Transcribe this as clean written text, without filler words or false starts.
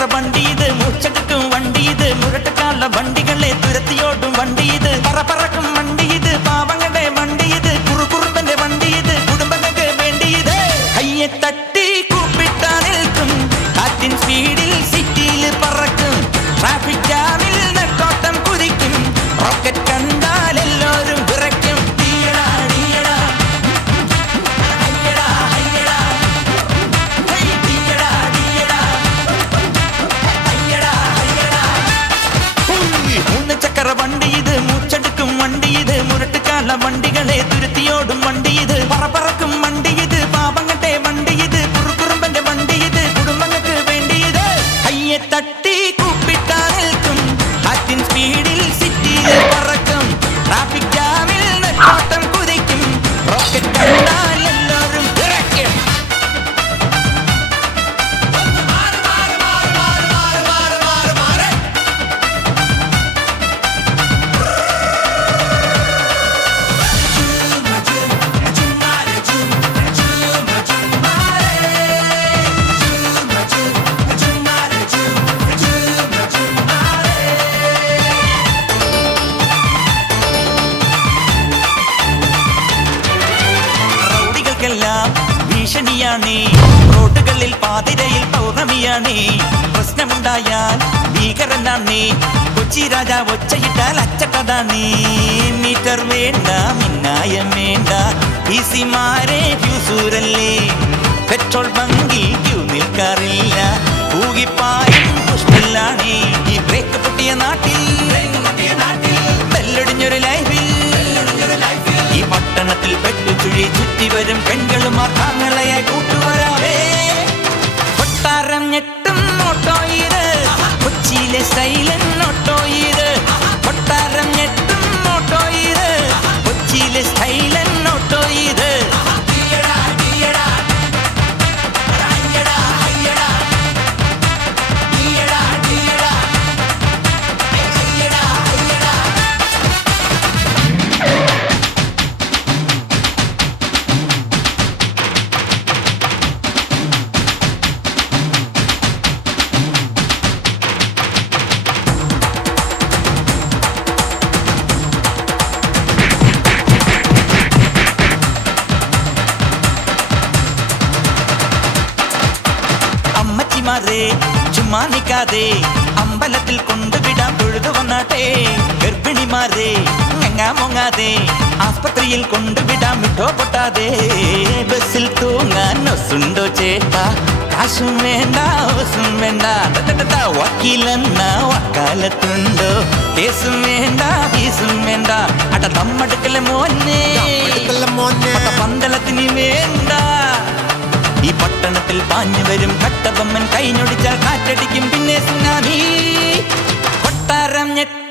ചക്ര വണ്ടി ഇത്, മൂച്ചെടുക്കും വണ്ടി ഇത്, മുരട്ടുകാല വണ്ടികളെ തുരത്തിയോടും വണ്ടി ഇത്, പറക്കും വണ്ടി ഇത്, പാവങ്ങളുടെ വണ്ടി ഇത്, കുറുകുറുമ്പന്റെ വണ്ടി ഇത്, കുടുംബങ്ങൾക്ക് വേണ്ടി ഇത്. കയ്യെ തട്ടി കൂപ്പിട്ടാ നിൽക്കും, കാറ്റിൻ സ്പീഡിൽ സിറ്റിയിൽ പറക്കും, ട്രാഫിക് ജാമിൽ നെട്ടോട്ടം കുതിക്കും, റോക്കറ്റ് കണ്ടാൽ എല്ലാവരും വിറയ്ക്കും. വണ്ടി ഇത്, മൂച്ചെടുക്കും വണ്ടി ഇത്, മുരട്ടുകാല വണ്ടികളെ തുരുത്തിയോടും വണ്ടി ഇത്, പറക്കും വണ്ടി ഇത്, പാപങ്ങളുടെ വണ്ടി ഇത്, കുറുകുറുമ്പന്റെ വണ്ടി ഇത്, കുടുംബങ്ങൾക്ക് വേണ്ടി ഇത്. കയ്യെ തട്ടി കൂപ്പിട്ടാ നിൽക്കും, കാറ്റിൻ സ്പീഡിൽ സിറ്റിയിൽ പറക്കും, ട്രാഫിക് ജാമിൽ നെട്ടോട്ടം കുതിക്കും, റോക്കറ്റ് കണ്ടാൽ എല്ലാവരും വിറയ്ക്കും. ഭീഷണിയാണേ റോഡുകളിൽ പാതിരയിൽ പൗർണമിയാണേ, പ്രശ്നമുണ്ടായാൽ ഭീകരനാണേ, കൊച്ചി രാജ ഒച്ചയിട്ടാൽ അച്ചട്ടതാണേ. മീറ്റർ വേണ്ട, മിന്നായം വേണ്ട, ഈസിമാരെ ഫ്യൂസൂരല്ലേ, പെട്രോൾ ബങ്കിൽ ക്യൂ നിൽക്കാറില്ല, പൂകിപ്പായും പുഷ്പില്ലാണേ. ഈ ബ്രേക്ക് പൊട്ടിയ നാട്ടിൽ ബെല്ലൊടിഞ്ഞൊരു ലൈഫിൽ, ഈ പട്ടണത്തിൽ പെട്ടുചുഴി ചുറ്റി വരും പെൺകളുമാർ താങ്കളയായി കൂട്ടുവരാവേ. കൊട്ടാരം ഞെട്ടും ഓട്ടോ ഇത്, കൊച്ചിയിലെ സൈലൻ ഓട്ടോ ഇത്, കൊട്ടാരം ഞെട്ടും ഓട്ടോ ഇത്, കൊച്ചിയിലെ സൈലൻ ഓട്ടോ ഇത്. ചുമ്മാ നിക്കാതെ അമ്പലത്തിൽ കൊണ്ടുവിടാൻ തൊഴുതു വന്നാട്ടെ, ഗർഭിണിമാരെ ഞങ്ങാമൊങ്ങാതെ ആസ്പത്രിയിൽ കൊണ്ടുവിടാൻ വിട്ടോ പൊട്ടാതെ, ബസ്സിൽ തൂങ്ങാൻ ഒസുണ്ടോ ചേട്ടാ, കാശും വേണ്ട ഓസും വേണ്ട, വക്കീലെന്ന വക്കാലത്തുണ്ടോ, കേസും വേണ്ട ഫീസും വേണ്ട, അട തമ്മടുക്കല മോനെ പന്തളത്തിന് വേണ്ട. ഈ പട്ടണത്തിൽ പാഞ്ഞു വരും കട്ടബൊമ്മൻ, കൈഞ്ഞൊടിച്ചാൽ കാറ്റടിക്കും പിന്നെ സുനാമി. കൊട്ടാരം ഞെട്ട